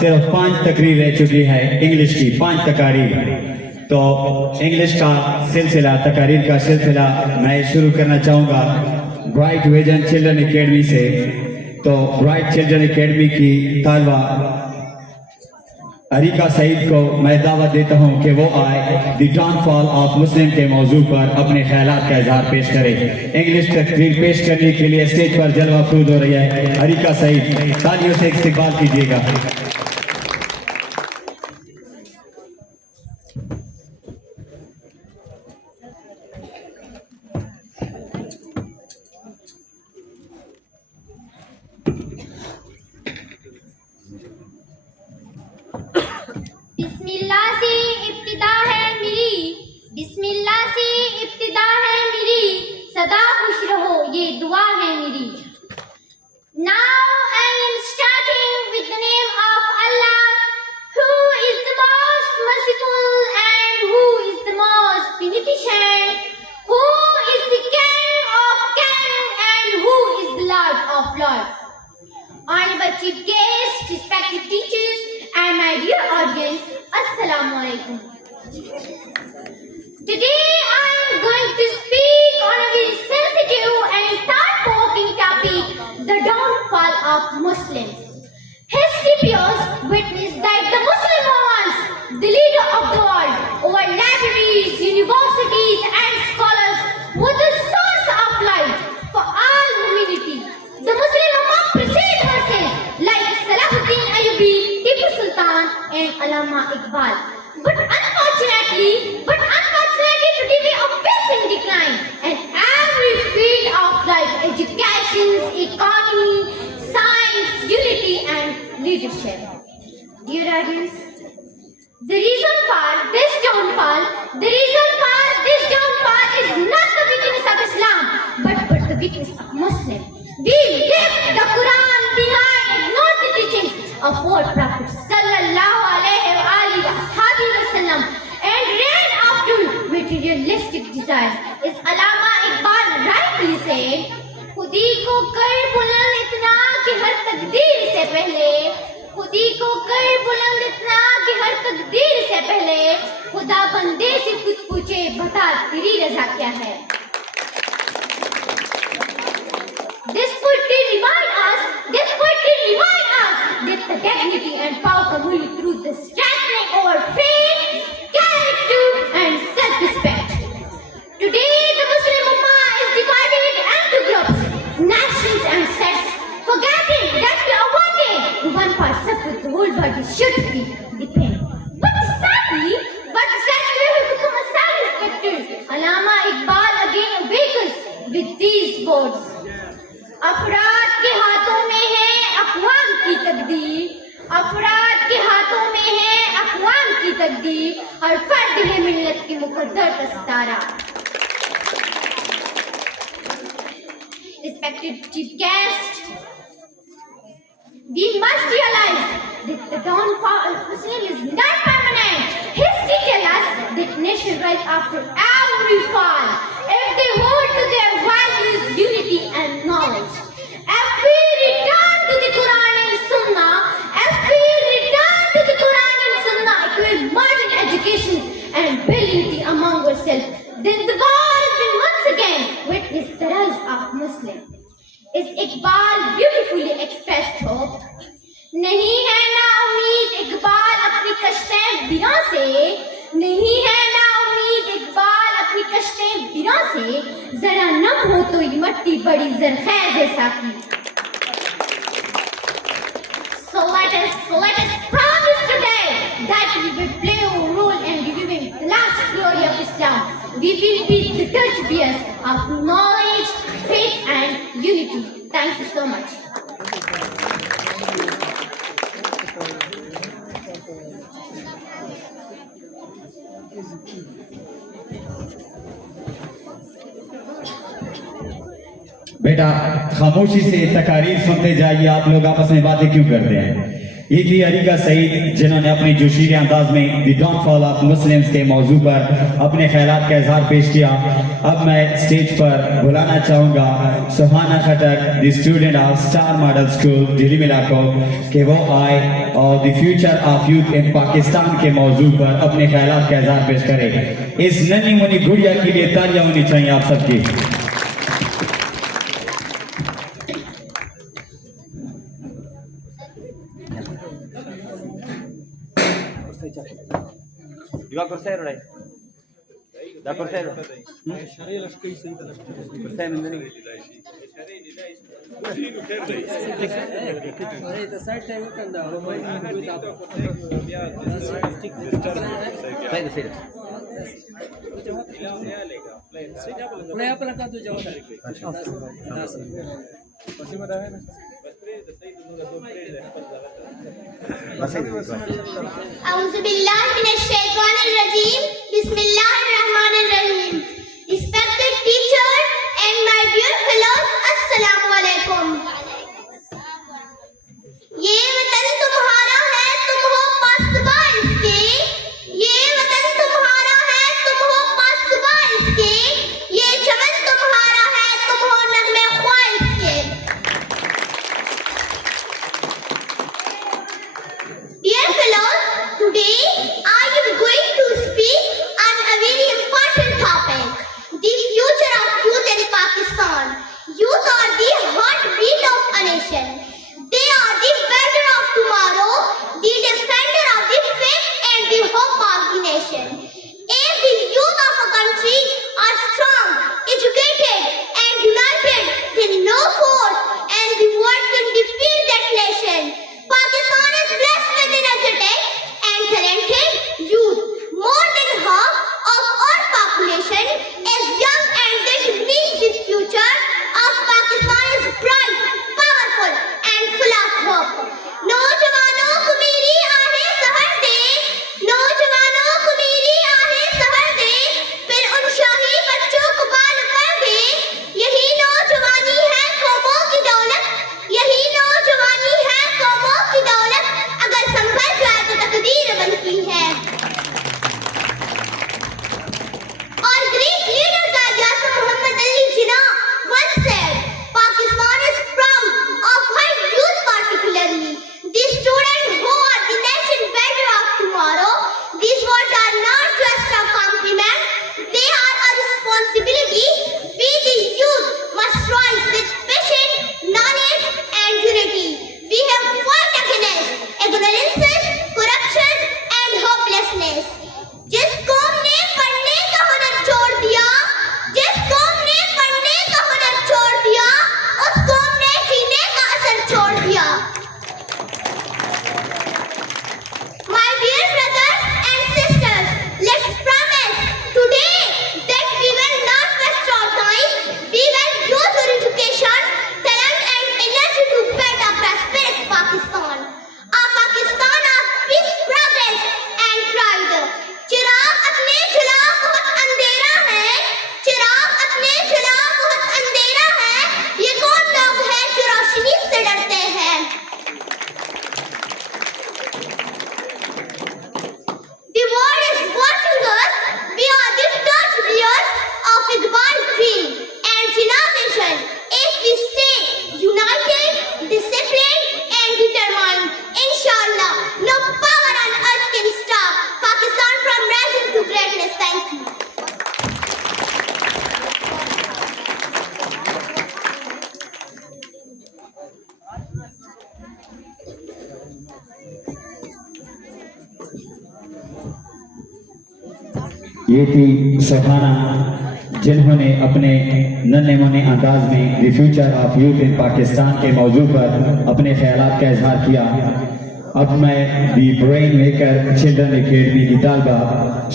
सिर्फ 5 तकरीर रह चुकी है इंग्लिश की, 5 तकारीर। तो इंग्लिश का सिलसिला, तकारीर का सिलसिला मैं शुरू करना चाहूँगा ब्राइट विजन चिल्ड्रन एकेडमी से। तो ब्राइट चिल्ड्रन एकेडमी की तालबा अरिका सईद को मैं दावत देता हूँ कि वो आए द डाउनफॉल ऑफ मुस्लिम के मौजू पर अपने ख्यालात का इजहार पेश करे। इंग्लिश तकरीर पेश करने के लिए स्टेज पर जलवा फरूद हो रही है अरिका सईद, तालियों से इस्तकबाल कीजिएगा। बिस्मिल्लाह से इब्तिदा है मेरी, बिस्मिल्लाह से इब्तिदा है मेरी, सदा खुश रहो ये दुआ है मेरी। Now I am starting with the name of Allah, who is the most merciful and who is the most beneficent, who is the King of kings and who is the Lord of lords. Honorable chief guests, respected teachers, and my dear audience, Assalamu alaikum. Today I am going to speak on a very sensitive and thought-provoking topic, the downfall of Muslims. History bears witness that the Muslim Ummahs, the leader of the world, over libraries, universities, and scholars, were the source of light for all humanity. The Muslim Ummah preceded horses like Salahuddin Ayyubi, Tipu Sultan, and Allama Iqbal. But unfortunately, today we are facing decline in every field of life: education, economy, science, unity, and leadership. Dear audience, the reason for this downfall is not the weakness of Islam, but the weakness of Muslims. We left the Quran behind, ignored the teachings of our Prophet sallallahu alaihi wasallam, and ran after materialistic desires. Is Allama Iqbal rightly said, खुदी को कर बुलंद इतना कि हर तकदीर से पहले, खुदी को कर बुलंद इतना कि हर तकदीर से पहले खुदा बंदे से खुद पूछे बता तेरी रजा क्या है। This poetry reminds us that the dignity and power come only through the strengthening our faith, character, and self-respect. Today, the Muslim Ummah is divided into groups, nations, and sects, forgetting that we are one day the one part suffered, the whole body should be the pain. But sadly, we have become a silent spectre. Allama Iqbal again awakens with these words. अफराद के हाथों में है अक़वाम की तकदीर, अफराद के हाथों में है अक़वाम की तकदीर, हर फर्द है मिल्लत के मुक़द्दर का सितारा। Respected chief guest, we must realize that the downfall of Muslim is not permanent. History tells us that nations rise after every fall if they hold to their values, unity, and knowledge. If we return to the Quran and Sunnah, equip modern education and build unity among ourselves, then the world will once again witness the rise of Muslims. Is Iqbal beautifully expressed hope? नहीं है ना उम्मीद इकबाल अपनी कश्तें बिना से, नहीं है ना उम्मीद इकबाल अपनी कश्तें बिना से, जरा नम हो तो ये मट्टी बड़ी जरखैज है साकी। So let us promise today that we will play a role in reviving the last glory of Islam. We will be the torchbearers of knowledge, faith, and unity. Thank you so much. बेटा खामोशी से तकारीर सुनते जाइए, आप लोग आपस में बातें क्यों करते हैं? ये थी अरीका सईद जिन्होंने अपने जोशीले अंदाज में द डाउनफॉल ऑफ मुस्लिम्स के मौजू पर अपने ख्यालात का इजहार पेश किया। अब मैं स्टेज पर बुलाना चाहूँगा Suhana Khatak, the student of Star Model School Delhi मिला को, कि वो आए और the future of youth in Pakistan के मौजू पर अपने ख्यालात का इजहार पेश करे। इस नन्ही मुन्नी गुड़िया के लिए तालियां होनी चाहिए आप सबकी। Iba a Corsero, right? Da Corsero. Corsero, नहीं? Sai da sera. Auzubillahiminash-shaytanir-rajim. Bismillahir-rahmanir-rahim. Respected teacher and my dear fellows, Assalamu alaikum. ये वतन तुम्हारा है, तुम हो पासबा इसके। ये वतन तुम्हारा है, तुम हो पासबा इसके। ये चमन तुम्हारा है, तुम हो नग़्मे ख्वाह इसके। Dear fellows, today I am going to speak on a very important topic, the future of youth in Pakistan. Youth are the heartbeat of a nation. They are the builder of tomorrow, the defender of the faith and the hope of the nation. If the youth of a country are strong, educated and united, then no force and the world can defeat that nation. Pakistan is blessed with energetic and talented youth. More than half of our population is young, and that means the future of Pakistan is bright, powerful and full of hope. नौजवानों को मेरी आहें सहर दे, नौजवानों को मेरी आहें सहर दे, फिर उन शाही बच्चों को बाल कर दे। यही नौजवानी है कौमों की दौलत, यही नौजवानी है कौमों की दौलत, अगर संभल जाए तो तकदीर बनती है। और great leader Quaid Mohammad Ali Jinnah once said, Pakistan is proud of her youth, particularly the students who are the nation builder of tomorrow. These words are not just a compliment, they are a responsibility. We the youth must rise with passion, knowledge and unity. We have fought against ignorance, corruption and hopelessness. जिस कौम ने पढ़ने का हुनर छोड़ दिया, जिस कौम ने पढ़ने का हुनर छोड़ दिया, उस कौम ने जीने का असर छोड़ दिया। My dear brothers and sisters, let's promise today that we will not waste our time. We will use our education, talent and energy to build a prosperous Pakistan. A Pakistan of peace, progress and pride. चिराग अपने जला बहुत अंधेरा है, चिराग अपने जला बहुत अंधेरा है, ये कौन लोग हैं जो रोशनी से डरते हैं। The world is watching us. We are the torchbearers of Iqbal's dream and Jinnah vision. If we stay united, disciplined and determined, inshallah, no power on earth can stop Pakistan from rising to greatness. Thank you. ये थी सुहाना जिन्होंने अपने नन्हे मुन्ने अंदाज में the future of youth in Pakistan के मौजू पर अपने ख्यालात का इजहार किया। अब मैं दी ब्रेन मेकर चिल्ड्रन एकेडमी की तालबा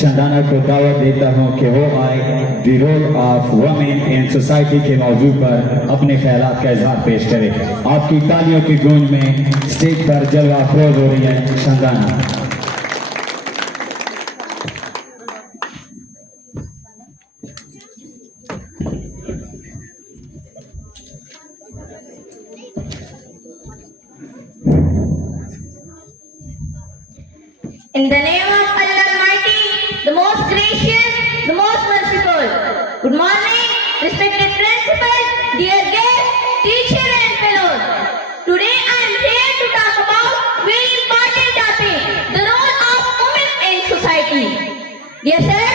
शंदाना को दावत देता हूँ कि वो आए the role of women in society के मौजू पर अपने ख्यालात का इजहार पेश करे। आपकी तालियों की गूंज में स्टेज पर जलवा अफरोज हो रही है Shandana. In the name of Allah Almighty, the most gracious, the most merciful. Good morning, respected principal, dear guests, teacher and fellows. Today I am here to talk about very important topic, the role of women in society. Yes sir,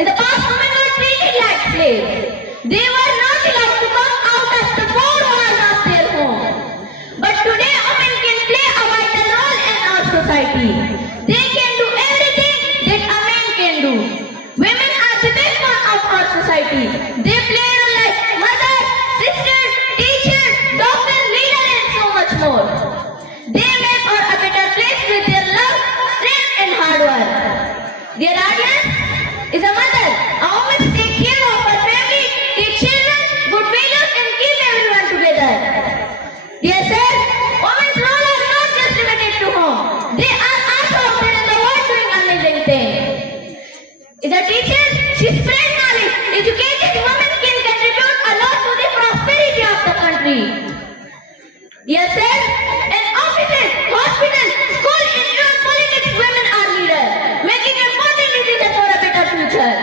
in the past women were treated like slaves. They were not allowed to come out of the four walls of their home. But today women can play a vital role in our society. They can do everything that a man can do. Women are the backbone of our society. They play a role like mother, sister, teacher, doctor, leader and so much more. They make our a better place with their love, strength and hard work. Their audience is a mother. A woman takes care of her family, teach children, good values and keep everyone together. Yes sir, women's role are not just limited to home. They are also out there in the world doing amazing things. As a teacher, she spreads knowledge. Educated women can contribute a lot to the prosperity of the country. Yes sir, in offices, hospitals, school and even politics, women are leaders, making important decisions for a better future.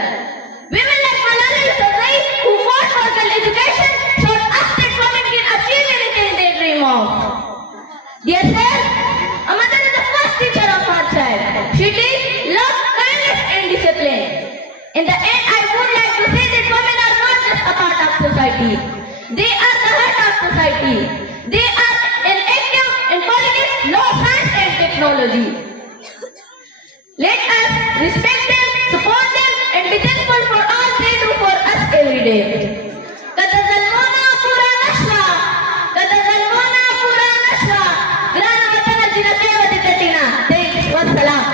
Women like Malala Yousafzai, who fought for girl education, showed us that women can achieve anything they dream of. Yes sir, a mother is the first teacher of her child. She teaches love, kindness and discipline. In the end, I would like to say that women are not just a part of society. They are the heart of society. They are active in politics, law, science and technology. Let us respect them, support them and be thankful for all they do for us every day. قد ظلمونا پورا نشوا قد ظلمونا پورا نشوا ګران وطن جنته ودتینا thanks والسلام.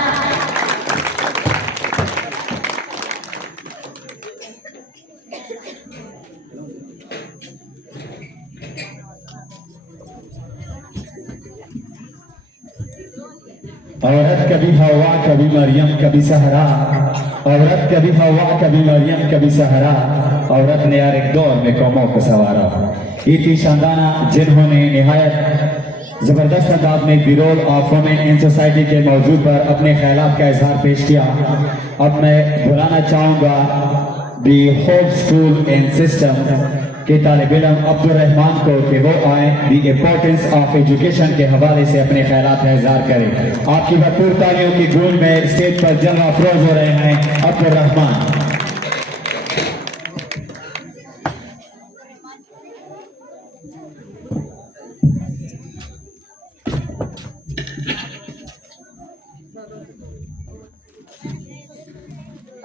औरत कभी हवा कभी मरियम कभी सहरा, औरत कभी हवा कभी मरियम कभी सहरा, औरत ने यार एक दौर में कौमों को सवारा। ये थी शानदाना जिन्होंने निहायत जबरदस्त अंदाज में the role of women in society के मौजूद पर अपने ख्यालात का इजहार पेश किया। अब मैं बुलाना चाहूँगा the hope school and system के तालिब इल्म अब्दुल रहमान को कि वो आए दी इम्पोर्टेंस ऑफ एजुकेशन के हवाले से अपने ख्यालात का इजहार करें। आपकी भरपूर तालियों की गूंज में स्टेज पर जलवा अफरोज हो रहे हैं अब्दुल रहमान।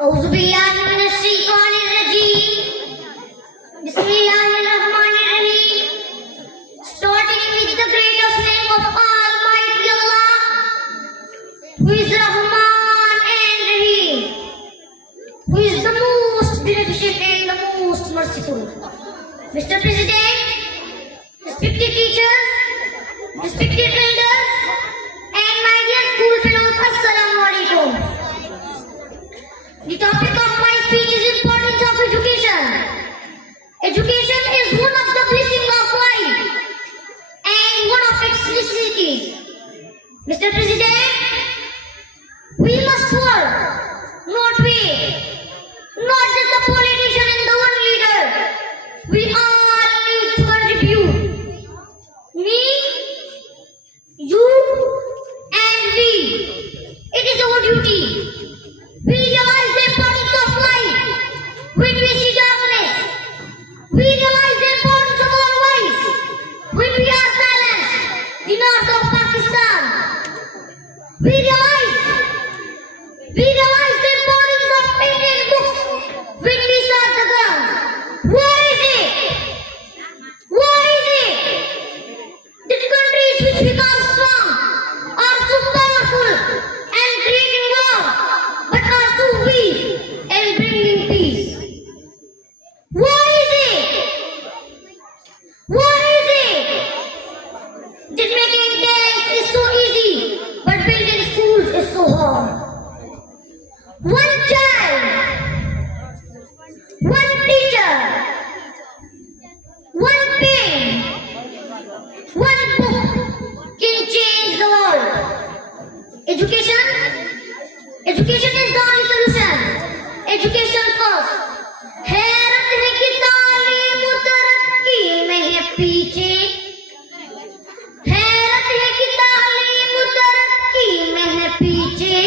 औज़ु बिल्लाहि मिनश शैतानिर रजीम। Bismillahirrahmanirrahim. Starting with the greatest name of Almighty Allah, who is Rahman and Rahim, who is the most beneficent and the most merciful. Mr. President, respected teachers, respected elders, and my dear school fellows, Assalamu alaikum. The topic of my speech is importance of education. Education is one of the blessings of life and one of its necessities. Mr. President, we must work, not wait. Not just the politician and the one leader. We all need to contribute. Me, you, and we. It is our duty. We realize the importance of life when we see darkness. We realize the importance of our voice when we are silenced, the north of Pakistan. We realize the importance of painting books when we start the ground. Why is it? Why is it that countries which become strong are so powerful and creating war, but are so weak and bringing peace? Why is it? Why is it that making tanks is so easy, but building schools is so hard? One child, one teacher, one pen, one book can change the world. Education Education is the only solution. Education first. हैरत है कि तालीम तरक्की में है पीछे. हैरत है कि तालीम तरक्की में है पीछे.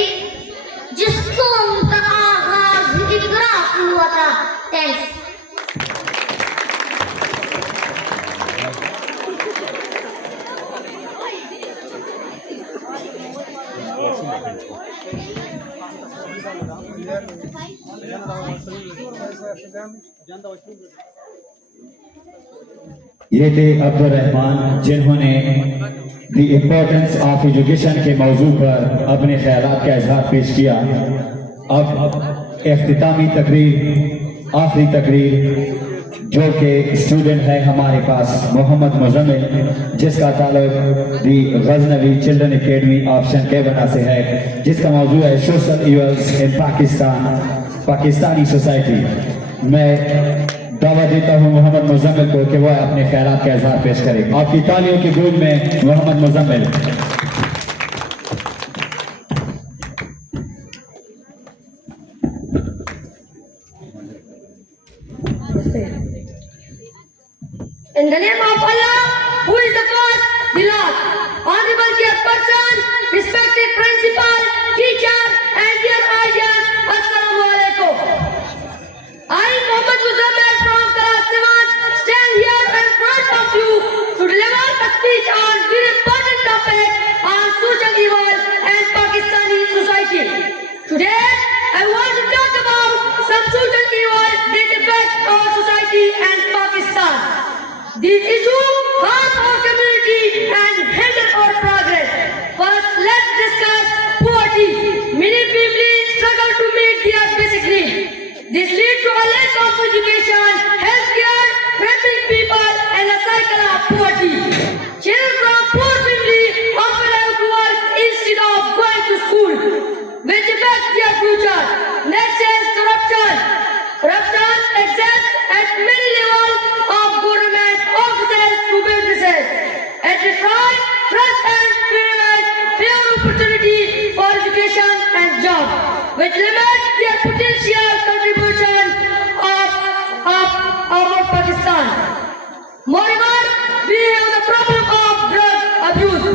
जिस कौम का आगाज इकरा हुआ था. Thanks. ये थे अब्दुल रहमान जिन्होंने द इम्पोर्टेंस ऑफ एजुकेशन के मौजू पर अपने ख्यालात का इजहार पेश किया। अब इख्तितामी तकरीर, आखिरी तकरीर जो कि स्टूडेंट है हमारे पास मोहम्मद मुजम्मिल, जिसका ताल्लुक दी गजनवी चिल्ड्रन एकेडमी ऑप्शन के बना से है, जिसका मौजू है सोशल इवल्स इन पाकिस्तान, पाकिस्तानी सोसाइटी। मैं दावा देता हूँ मोहम्मद मुजम्मिल को कि वह अपने ख्यालात का इजहार पेश करे। आपकी तालियों की गूंज में Mohammad Muzammil. In the name of Allah, who is the first, the last, honorable chairperson, respected principal, teacher, and dear audience, Assalamu alaikum. I, Mohammad Muzammil from class 7, stand here in front of you to deliver a speech on very important topic on social evil and Pakistani society. Today, I want to talk about some social evil that affect our society and Pakistan. These issues harm our community and hinder our progress. First, let's discuss poverty. Many families struggle to meet their basic needs. This leads to a lack of education, healthcare, trapping people, and a cycle of poverty. Children from poor families often have to work instead of going to school, which affects their future. Next is corruption. Corruption exists at many levels of government offices to businesses. It destroys trust and fair opportunity for education and jobs, which limits their potential contribution of our Pakistan. Moreover, we have the problem of drug abuse.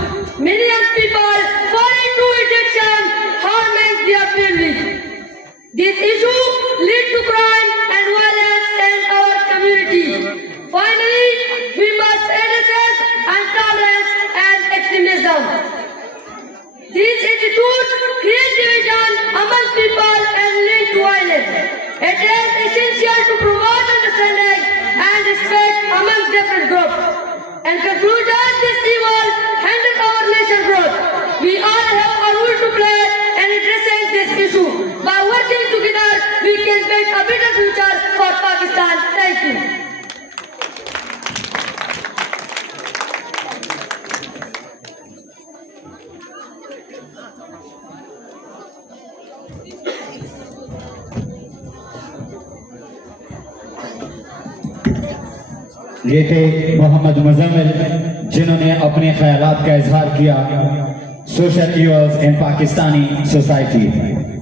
Many young people fall into addiction, harming their families. These issues lead to crime and violence in our community. Finally, we must address intolerance and extremism. These attitudes create division among people and lead to violence. It is essential to promote understanding and respect among different groups. In conclusion, this evil hinders our nation growth. We all have a role to play in addressing this issue. By working together, we can build a better future for Pakistan. Thank you. ये थे मोहम्मद मुजम्मिल जिन्होंने अपने ख्यालात का इजहार किया social evils इन Pakistani society.